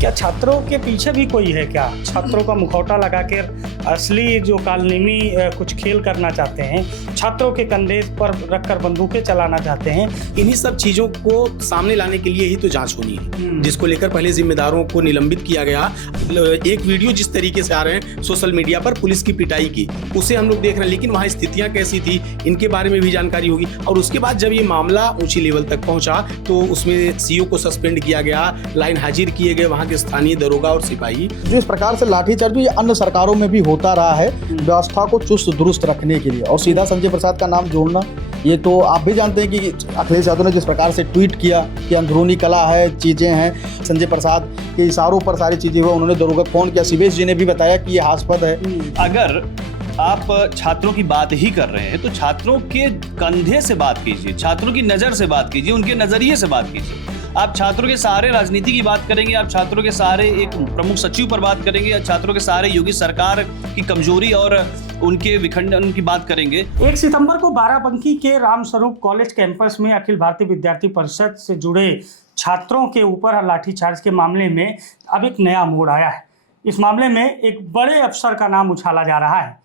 क्या छात्रों के पीछे भी कोई है क्या? छात्रों का मुखौटा लगाकर असली जो कालनेमी कुछ खेल करना चाहते हैं, छात्रों के कंधे पर रखकर बंदूकें चलाना चाहते हैं। इन्हीं सब चीजों को सामने लाने के लिए ही तो जांच होनी है, जिसको लेकर पहले जिम्मेदारों को निलंबित किया गया। एक वीडियो जिस तरीके से आ रहे हैं सोशल मीडिया पर पुलिस की पिटाई की, उसे हम लोग देख रहे हैं, लेकिन वहाँ स्थितियां कैसी थी इनके बारे में भी जानकारी होगी। और उसके बाद जब ये मामला ऊंची लेवल तक पहुंचा तो उसमें सीओ को सस्पेंड किया गया, लाइन हाजिर किए गए वहाँ के स्थानीय दरोगा और सिपाही। जो इस प्रकार से लाठीचार्ज ये अन्य सरकारों में भी होता रहा है व्यवस्था को चुस्त दुरुस्त रखने के लिए, और सीधा संजय प्रसाद का नाम जोड़ना, ये तो आप भी जानते हैं कि अखिलेश यादव ने जिस प्रकार से ट्वीट किया कि अंदरूनी कला है, चीज़ें हैं, संजय प्रसाद के इशारों पर सारी चीज़ें हुई। उन्होंने दरोगा फोन किया, शिवेश जी ने भी बताया कि ये हास्यास्पद है। अगर आप छात्रों की बात ही कर रहे हैं तो छात्रों के कंधे से बात कीजिए, छात्रों की नज़र से बात कीजिए, उनके नज़रिए से बात कीजिए। आप छात्रों के सहारे राजनीति की बात करेंगे, आप छात्रों के सहारे एक प्रमुख सचिव पर बात करेंगे, या छात्रों के सहारे योगी सरकार की कमजोरी और उनके विखंडन की बात करेंगे। 1 सितंबर को बाराबंकी के रामस्वरूप कॉलेज कैंपस में अखिल भारतीय विद्यार्थी परिषद से जुड़े छात्रों के ऊपर लाठीचार्ज के मामले में अब एक नया मोड़ आया है। इस मामले में एक बड़े अफसर का नाम उछाला जा रहा है।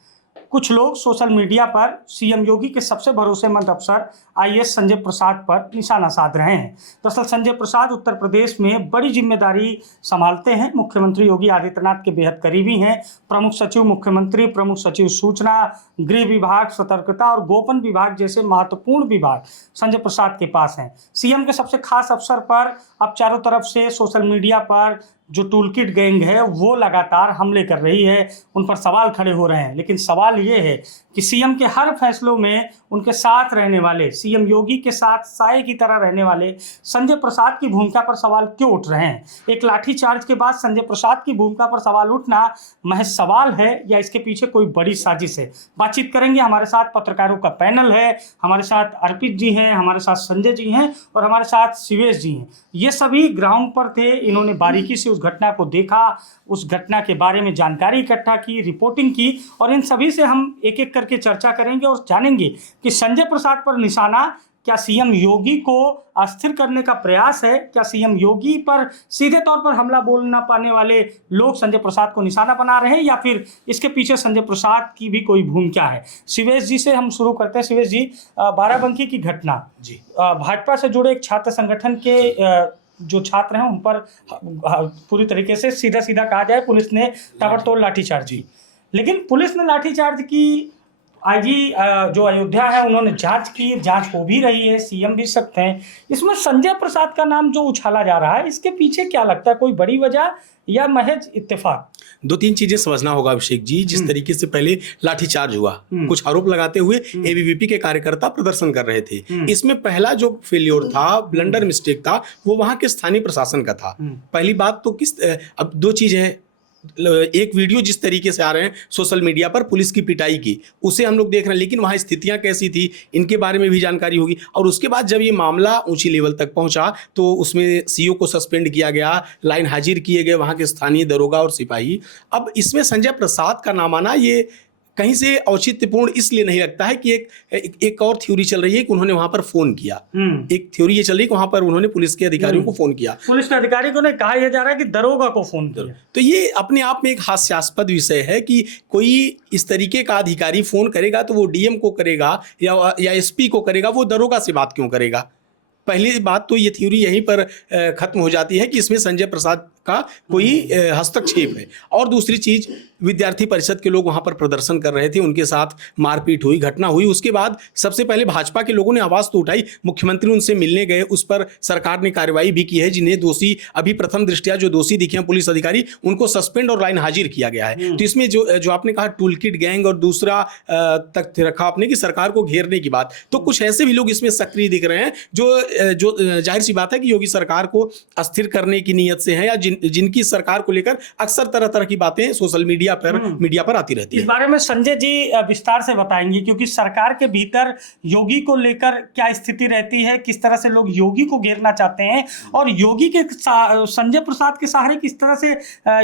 कुछ लोग सोशल मीडिया पर सीएम योगी के सबसे भरोसेमंद अफसर आईएएस संजय प्रसाद पर निशाना साध रहे हैं। दरअसल संजय प्रसाद उत्तर प्रदेश में बड़ी जिम्मेदारी संभालते हैं, मुख्यमंत्री योगी आदित्यनाथ के बेहद करीबी हैं। प्रमुख सचिव मुख्यमंत्री, प्रमुख सचिव सूचना, गृह विभाग, सतर्कता और गोपन विभाग जैसे महत्वपूर्ण विभाग संजय प्रसाद के पास हैं। सीएम के सबसे खास अफसर पर अब चारों तरफ से सोशल मीडिया पर जो टूलकिट गैंग है वो लगातार हमले कर रही है, उन पर सवाल खड़े हो रहे हैं। लेकिन सवाल ये है कि सीएम के हर फैसलों में उनके साथ रहने वाले, सीएम योगी के साथ साए की तरह रहने वाले संजय प्रसाद की भूमिका पर सवाल क्यों उठ रहे हैं? एक लाठीचार्ज के बाद संजय प्रसाद की भूमिका पर सवाल उठना महज सवाल है या इसके पीछे कोई बड़ी साजिश है? बातचीत करेंगे। हमारे साथ पत्रकारों का पैनल है, हमारे साथ अर्पित जी हैं, हमारे साथ संजय जी हैं और हमारे साथ शिवेश जी हैं। ये सभी ग्राउंड पर थे, इन्होंने बारीकी से उस घटना को देखा, उस घटना के बारे में जानकारी इकट्ठा की, रिपोर्टिंग की, और इन सभी से हम एक एक करके चर्चा करेंगे और जानेंगे कि संजय प्रसाद पर निशाना क्या सीएम योगी को अस्थिर करने का प्रयास है? क्या सीएम योगी पर सीधे तौर पर हमला बोल ना पाने वाले लोग संजय प्रसाद को निशाना बना रहे हैं, या फिर इसके पीछे संजय प्रसाद की भी कोई भूमिका है? शिवेश जी से हम शुरू करते हैं। शिवेश जी, बाराबंकी की घटना जी, भाजपा से जुड़े एक छात्र संगठन के जो छात्र हैं उन पर पूरी तरीके से सीधा सीधा कहा जाए पुलिस ने ताबड़तोड़ लाठीचार्ज की। लेकिन पुलिस ने लाठीचार्ज की, आईजी जो अयोध्या है उन्होंने जांच की, जांच हो भी रही है, सीएम भी सख्त हैं। इसमें संजय प्रसाद का नाम जो उछाला जा रहा है, इसके पीछे क्या लगता है, कोई बड़ी वजह या महज इत्तेफाक? 2-3 चीजें समझना होगा अभिषेक जी। जिस तरीके से पहले लाठीचार्ज हुआ, कुछ आरोप लगाते हुए एबीवीपी के कार्यकर्ता प्रदर्शन कर रहे थे। इसमें पहला जो फेल्योर था, ब्लंडर मिस्टेक था, वो वहां के स्थानीय प्रशासन का था। पहली बात तो अब 2 चीज है। एक वीडियो जिस तरीके से आ रहे हैं सोशल मीडिया पर पुलिस की पिटाई की, उसे हम लोग देख रहे हैं, लेकिन वहाँ स्थितियां कैसी थी इनके बारे में भी जानकारी होगी। और उसके बाद जब ये मामला ऊंची लेवल तक पहुंचा तो उसमें सीओ को सस्पेंड किया गया, लाइन हाजिर किए गए वहाँ के स्थानीय दरोगा और सिपाही। अब इसमें संजय प्रसाद का नाम आना ये कहीं से औचित्यपूर्ण इसलिए नहीं लगता है कि एक और थ्योरी चल रही है कि उन्होंने वहां पर फोन किया। एक थ्योरी ये चल रही है कि वहां पर उन्होंने पुलिस के अधिकारियों को फोन किया। पुलिस के अधिकारी को नहीं कहा यह जा रहा है कि दरोगा को फोन किया। तो ये अपने आप में एक हास्यास्पद विषय है कि कोई इस तरीके का अधिकारी फोन करेगा तो वो डीएम को करेगा या एसपी को करेगा, वो दरोगा से बात क्यों करेगा? पहली बात तो ये थ्योरी यहीं पर खत्म हो जाती है कि इसमें संजय प्रसाद का कोई हस्तक्षेप है। और दूसरी चीज, विद्यार्थी परिषद के लोग वहां पर प्रदर्शन कर रहे थे, उनके साथ मारपीट हुई, घटना हुई। उसके बाद सबसे पहले भाजपा के लोगों ने आवाज तो उठाई, मुख्यमंत्री उनसे मिलने गए, उस पर सरकार ने कार्रवाई भी की है। जिन्हें दोषी, अभी प्रथम दृष्टया जो दोषी दिखे हैं पुलिस अधिकारी, उनको सस्पेंड और लाइन हाजिर किया गया है। तो इसमें जो आपने कहा टूलकिट गैंग, और दूसरा तथ्य रखा आपने कि सरकार को घेरने की बात, तो कुछ ऐसे भी लोग इसमें सक्रिय दिख रहे हैं जो जाहिर सी बात है कि योगी सरकार को अस्थिर करने की नीयत से है, या जिनकी सरकार को लेकर अक्सर तरह तरह की बातें सोशल मीडिया पर आती रहती है। इस बारे में संजय जी विस्तार से बताएंगे, क्योंकि सरकार के भीतर योगी को लेकर क्या स्थिति रहती है, किस तरह से लोग योगी को घेरना चाहते हैं, और योगी के संजय प्रसाद के सहारे किस तरह से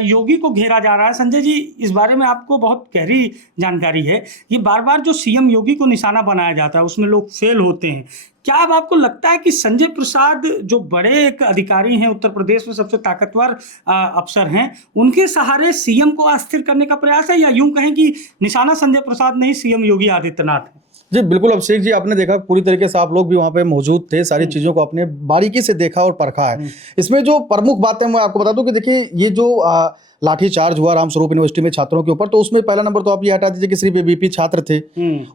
योगी को घेरा जा रहा है। संजय जी, इस बारे में आपको बहुत गहरी जानकारी है। ये बार बार जो सीएम योगी को निशाना बनाया जाता है उसमें लोग फेल होते हैं, क्या अब आपको लगता है कि संजय प्रसाद जो बड़े एक अधिकारी हैं, उत्तर प्रदेश में सबसे ताकतवर अफसर हैं, उनके सहारे सीएम को अस्थिर करने का प्रयास है, या यूं कहें कि निशाना संजय प्रसाद नहीं सीएम योगी आदित्यनाथ है? जी बिल्कुल अभिषेक जी, आपने देखा पूरी तरीके से, आप लोग भी वहाँ पे मौजूद थे, सारी चीज़ों को आपने बारीकी से देखा और परखा है। इसमें जो प्रमुख बातें मैं आपको बता दूं कि देखिए, ये जो लाठीचार्ज हुआ रामस्वरूप यूनिवर्सिटी में छात्रों के ऊपर, तो उसमें पहला नंबर तो आप ये हटा दीजिए कि सिर्फ एबीपी छात्र थे,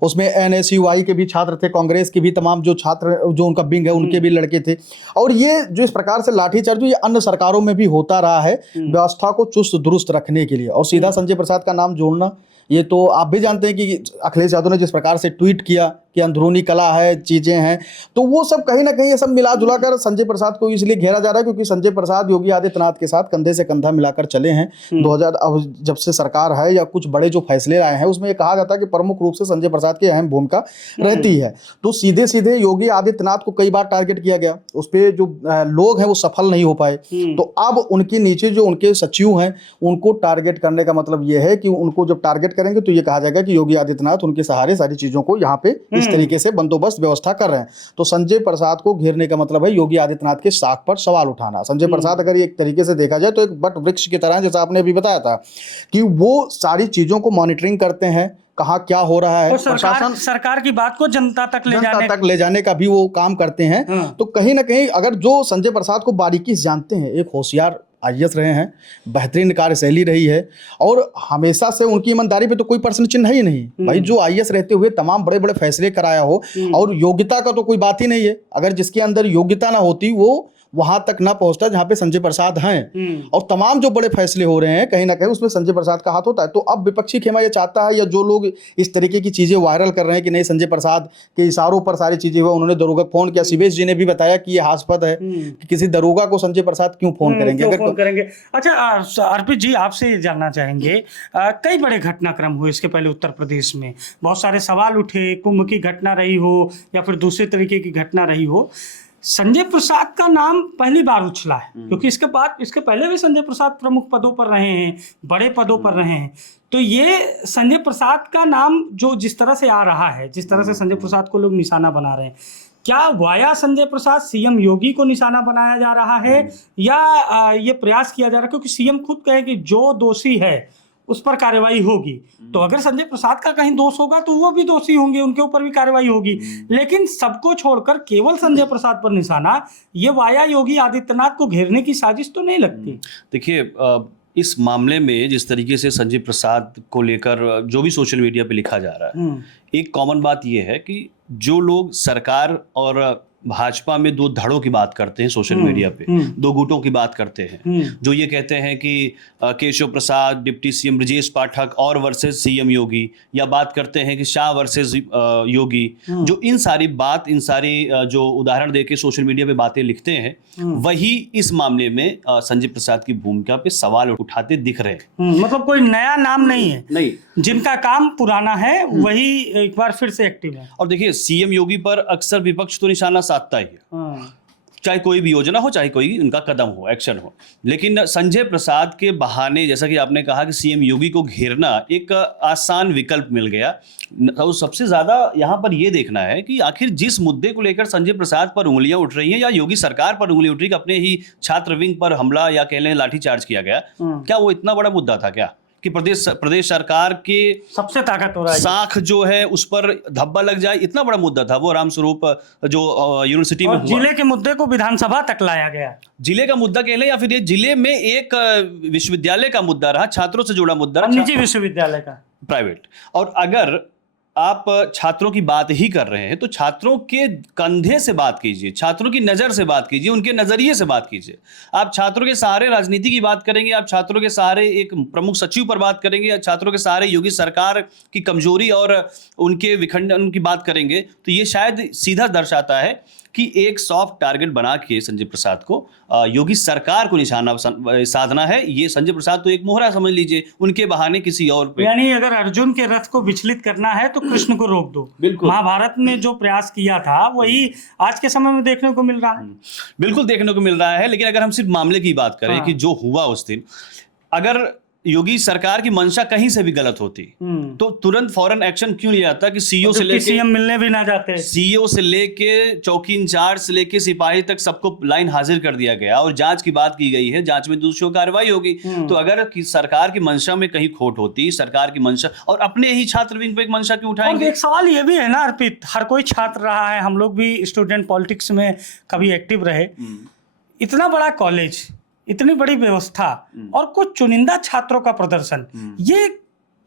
उसमें एनएसयूआई के भी छात्र थे, कांग्रेस के भी तमाम जो छात्र, जो उनका विंग है, उनके भी लड़के थे। और ये जो इस प्रकार से लाठीचार्ज, ये अन्य सरकारों में भी होता रहा है व्यवस्था को चुस्त दुरुस्त रखने के लिए। और सीधा संजय प्रसाद का नाम जोड़ना, ये तो आप भी जानते हैं कि अखिलेश यादव ने जिस प्रकार से ट्वीट किया कि अंदरूनी कला है, चीज़ें हैं, तो वो सब कहीं ना कहीं ये सब मिला जुला कर संजय प्रसाद को इसलिए घेरा जा रहा है क्योंकि संजय प्रसाद योगी आदित्यनाथ के साथ कंधे से कंधा मिलाकर चले हैं। 2000 अब जब से सरकार है या कुछ बड़े जो फैसले आए हैं, उसमें ये कहा जाता है कि प्रमुख रूप से संजय प्रसाद की अहम भूमिका रहती है। तो सीधे सीधे योगी आदित्यनाथ को कई बार टारगेट किया गया, उस पर जो लोग हैं वो सफल नहीं हो पाए। तो अब उनके नीचे जो उनके सचिव हैं, उनको टारगेट करने का मतलब ये है कि उनको जब टारगेट करेंगे तो ये कहा जाएगा कि योगी आदित्यनाथ उनके सहारे सारी चीज़ों को यहाँ पे इस तरीके से बंदोबस्त व्यवस्था कर रहे हैं। तो संजय प्रसाद को घेरने का मतलब है योगी आदित्यनाथ के साख पर सवाल उठाना। संजय प्रसाद अगर एक तरीके से देखा जाए तो एक बट वृक्ष की तरह, जैसा आपने अभी बताया था कि वो सारी चीज़ों को मॉनिटरिंग करते हैं, कहाँ क्या हो रहा है, प्रशासन सरकार की बात को जनता तक ले जाने का भी वो काम करते हैं। तो कहीं ना कहीं अगर जो संजय प्रसाद को बारीकी से जानते हैं, एक होशियार आईएएस रहे हैं, बेहतरीन कार्यशैली रही है और हमेशा से उनकी ईमानदारी पे तो कोई प्रश्न चिन्ह ही नहीं। भाई जो आईएएस रहते हुए तमाम बड़े बड़े फैसले कराया हो, और योग्यता का तो कोई बात ही नहीं है। अगर जिसके अंदर योग्यता ना होती वो वहां तक ना पहुंचता जहां पे संजय प्रसाद हैं। और तमाम जो बड़े फैसले हो रहे हैं कहीं ना कहीं उसमें संजय प्रसाद का हाथ होता है। तो अब विपक्षी खेमा ये चाहता है, या जो लोग इस तरीके की चीजें वायरल कर रहे हैं कि नहीं संजय प्रसाद के इशारों पर सारी चीजें हुआ, उन्होंने दरोगा फोन किया। शिवेश जी ने भी बताया कि ये हास्यास्पद है कि किसी दरोगा को संजय प्रसाद क्यों फोन करेंगे, अगर फोन करेंगे। अच्छा अर्पित जी, आपसे ये जानना चाहेंगे, कई बड़े घटनाक्रम हुए इसके पहले उत्तर प्रदेश में, बहुत सारे सवाल उठे, कुंभ की घटना रही हो या फिर दूसरे तरीके की घटना रही हो, संजय प्रसाद का नाम पहली बार उछला है क्योंकि इसके पहले भी संजय प्रसाद प्रमुख पदों पर रहे हैं, बड़े पदों पर रहे हैं। तो ये संजय प्रसाद का नाम जो जिस तरह से आ रहा है, जिस तरह से संजय प्रसाद को लोग निशाना बना रहे हैं, क्या वाया संजय प्रसाद सीएम योगी को निशाना बनाया जा रहा है या ये प्रयास किया जा रहा है क्योंकि सीएम खुद कहे कि जो दोषी है उस पर कार्रवाई होगी, तो अगर संजय प्रसाद का कहीं दोष होगा तो वो भी दोषी होंगे, उनके ऊपर भी कार्रवाई होगी, लेकिन सबको छोड़कर केवल संजय प्रसाद पर निशाना, ये वाया योगी आदित्यनाथ को घेरने की साजिश तो नहीं लगती? देखिए, इस मामले में जिस तरीके से संजय प्रसाद को लेकर जो भी सोशल मीडिया पे लिखा जा रहा है, एक कॉमन बात यह है कि जो लोग सरकार और भाजपा में दो धड़ों की बात करते हैं सोशल मीडिया पे, दो गुटों की बात करते हैं, जो ये कहते हैं कि केशव प्रसाद, डिप्टी सीएम ब्रजेश पाठक और वर्सेस सीएम योगी, या बात करते हैं कि शाह वर्सेस योगी, जो इन सारी जो उदाहरण देके सोशल मीडिया पे बातें लिखते हैं, वही इस मामले में संजय प्रसाद की भूमिका पे सवाल उठाते दिख रहे हैं। मतलब कोई नया नाम नहीं है, नहीं, जिनका काम पुराना है वही एक बार फिर से एक्टिव है। और देखिए, सीएम योगी पर अक्सर विपक्ष तो निशाना साधता ही है, चाहे कोई भी योजना हो, चाहे कोई उनका कदम हो, एक्शन हो, लेकिन संजय प्रसाद के बहाने, जैसा कि आपने कहा कि सीएम योगी को घेरना एक आसान विकल्प मिल गया। तो सबसे ज्यादा यहाँ पर यह देखना है कि आखिर जिस मुद्दे को लेकर संजय प्रसाद पर उंगलियां उठ रही हैं या योगी सरकार पर उंगली उठ रही है, अपने ही छात्र विंग पर हमला या कह लें लाठीचार्ज किया गया, क्या वो इतना बड़ा मुद्दा था क्या कि प्रदेश सरकार के सबसे ताकत हो रहा है साख जो है उस पर धब्बा लग जाए? इतना बड़ा मुद्दा था वो रामस्वरूप जो यूनिवर्सिटी में हुआ। जिले के मुद्दे को विधानसभा तक लाया गया, जिले का मुद्दा कह लें या फिर ये जिले में एक विश्वविद्यालय का मुद्दा रहा, छात्रों से जुड़ा मुद्दा रहा, निजी विश्वविद्यालय का, प्राइवेट। और अगर आप छात्रों की बात ही कर रहे हैं तो छात्रों के कंधे से बात कीजिए, छात्रों की नज़र से बात कीजिए, उनके नज़रिए से बात कीजिए। आप छात्रों के सहारे राजनीति की बात करेंगे, आप छात्रों के सहारे एक प्रमुख सचिव पर बात करेंगे, या छात्रों के सहारे योगी सरकार की कमजोरी और उनके विखंडन की बात करेंगे, तो ये शायद सीधा दर्शाता है कि एक सॉफ्ट टारगेट बना के संजय प्रसाद को योगी सरकार को निशाना साधना है। ये संजय प्रसाद तो एक मोहरा समझ लीजिए, उनके बहाने किसी और पे। यानी अगर अर्जुन के रथ को विचलित करना है तो कृष्ण को रोक दो। बिल्कुल, महाभारत में जो प्रयास किया था वही आज के समय में देखने को मिल रहा है। बिल्कुल देखने को मिल रहा है, लेकिन अगर हम सिर्फ मामले की बात करें कि जो हुआ उस दिन, अगर योगी सरकार की मंशा कहीं से भी गलत होती तो तुरंत फौरन एक्शन क्यों लिया जाता कि सीईओ से लेके सीएम मिलने भी ना जाते, सीईओ से लेके चौकी इंचार्ज से लेके सिपाही तक सबको लाइन हाजिर कर दिया गया और जांच की बात की गई है, जांच में दोषियों कार्रवाई होगी। तो अगर सरकार की मंशा में कहीं खोट होती, सरकार की मंशा और अपने ही छात्र विंग पे एक मंशा क्यों और उठाएंगे? एक सवाल ये भी है ना अर्पित, हर कोई छात्र रहा है, हम लोग भी स्टूडेंट पॉलिटिक्स में कभी एक्टिव रहे, इतना बड़ा कॉलेज, इतनी बड़ी व्यवस्था और कुछ चुनिंदा छात्रों का प्रदर्शन, ये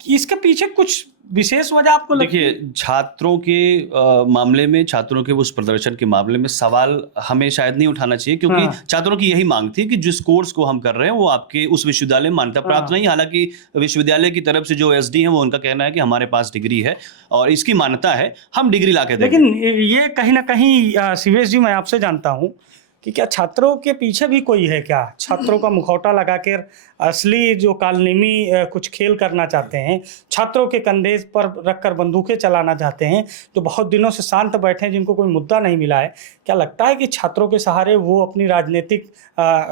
इसके पीछे कुछ विशेष वजह आपको लगती है? देखिए, छात्रों के मामले में, छात्रों के उस प्रदर्शन के मामले में सवाल हमें शायद नहीं उठाना चाहिए, क्योंकि छात्रों की यही मांग थी कि जिस कोर्स को हम कर रहे हैं वो आपके उस विश्वविद्यालय में मान्यता प्राप्त नहीं। हालांकि विश्वविद्यालय की तरफ से जो एसडी है वो उनका कहना है कि हमारे पास डिग्री है और इसकी मान्यता है, हम डिग्री ला के देंगे। लेकिन ये कहीं ना कहीं शिवेश जी, मैं आपसे जानता हूँ कि क्या छात्रों के पीछे भी कोई है क्या? छात्रों का मुखौटा लगाकर असली जो कालनेमी कुछ खेल करना चाहते हैं, छात्रों के कंधे पर रखकर बंदूकें चलाना चाहते हैं, जो बहुत दिनों से शांत बैठे हैं, जिनको कोई मुद्दा नहीं मिला है, क्या लगता है कि छात्रों के सहारे वो अपनी राजनीतिक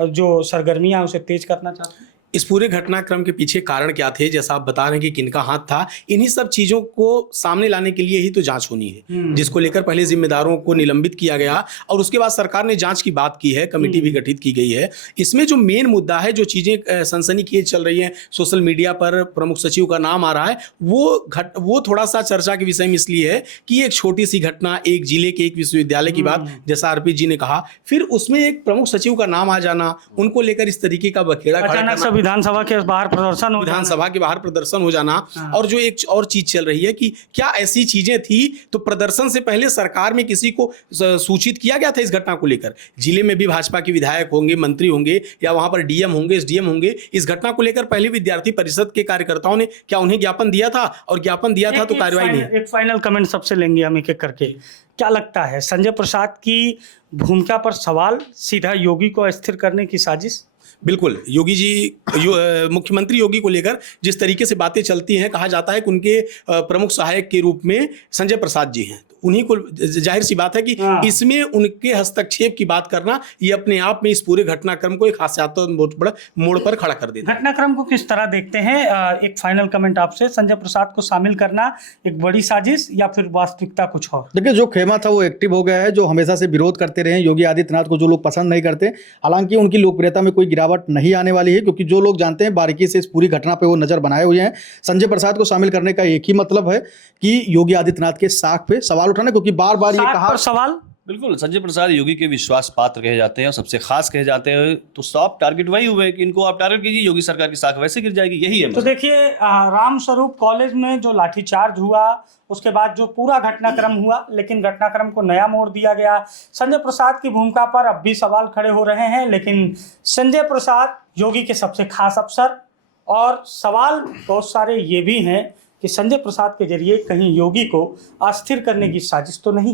जो सरगर्मियां उसे तेज करना चाहते हैं? इस पूरे घटनाक्रम के पीछे कारण क्या थे, जैसा आप बता रहे हैं कि किनका हाथ था, इन्हीं सब चीज़ों को सामने लाने के लिए ही तो जांच होनी है, जिसको लेकर पहले जिम्मेदारों को निलंबित किया गया और उसके बाद सरकार ने जांच की बात की है, कमेटी भी गठित की गई है। इसमें जो मेन मुद्दा है, जो चीज़ें सनसनीखेज चल रही हैं, सोशल मीडिया पर प्रमुख सचिव का नाम आ रहा है, वो थोड़ा सा चर्चा के विषय में इसलिए है कि एक छोटी सी घटना, एक जिले के एक विश्वविद्यालय की बात, जैसा अर्पित जी ने कहा, फिर उसमें एक प्रमुख सचिव का नाम आ जाना, उनको लेकर इस तरीके का बखेड़ा खड़ा करना, विधानसभा के बाहर प्रदर्शन हो, विधानसभा के बाहर प्रदर्शन हो जाना। और जो एक और चीज चल रही है कि क्या ऐसी चीजें थी तो प्रदर्शन से पहले सरकार में किसी को सूचित किया गया था इस घटना को लेकर? जिले में भी भाजपा के विधायक होंगे, मंत्री होंगे या वहां पर डीएम होंगे, एसडीएम होंगे, इस घटना को लेकर पहले विद्यार्थी परिषद के कार्यकर्ताओं ने क्या उन्हें ज्ञापन दिया था? और ज्ञापन दिया था तो कार्रवाई नहीं। एक फाइनल कमेंट सबसे लेंगे हम एक एक करके। क्या लगता है, संजय प्रसाद की भूमिका पर सवाल, सीधा योगी को अस्थिर करने की साजिश? बिल्कुल, योगी जी, मुख्यमंत्री योगी को लेकर जिस तरीके से बातें चलती हैं, कहा जाता है कि उनके प्रमुख सहायक के रूप में संजय प्रसाद जी हैं, उन्हीं को जाहिर सी बात है कि इसमें उनके हस्तक्षेप की बात करना ये अपने आप में इस पूरे घटनाक्रम को एक हास्यास्पद मोड़ पर खड़ा कर देता है। घटनाक्रम को किस तरह देखते हैं? एक फाइनल कमेंट आपसे, संजय प्रसाद को शामिल करना एक बड़ी साजिश या फिर वास्तविकता कुछ और? देखिए, जो खेमा था वो एक्टिव हो गया है, जो हमेशा से विरोध करते रहे योगी आदित्यनाथ को, जो लोग पसंद नहीं करते, हालांकि उनकी लोकप्रियता में कोई गिरावट नहीं आने वाली है, क्योंकि जो लोग जानते हैं बारीकी से इस पूरी घटना पे वो नजर बनाए हुए हैं। संजय प्रसाद को शामिल करने का एक ही मतलब है कि योगी आदित्यनाथ के साख पे सवाल उठाना, क्योंकि बार बार ये कहा सवाल। बिल्कुल, संजय प्रसाद योगी के विश्वास पात्र कहे जाते हैं और सबसे खास कहे जाते हैं, तो सॉफ्ट टारगेट वही हुए कि इनको आप टारगेट कीजिए, योगी सरकार की साख वैसे गिर जाएगी, यही है। तो देखिए, रामस्वरूप कॉलेज में जो लाठीचार्ज हुआ, उसके बाद जो पूरा घटनाक्रम हुआ, लेकिन घटनाक्रम को नया मोड़ दिया गया। संजय प्रसाद की भूमिका पर अब भी सवाल खड़े हो रहे हैं, लेकिन संजय प्रसाद योगी के सबसे खास अफसर, और सवाल बहुत सारे ये भी हैं कि संजय प्रसाद के जरिए कहीं योगी को अस्थिर करने की साजिश तो नहीं।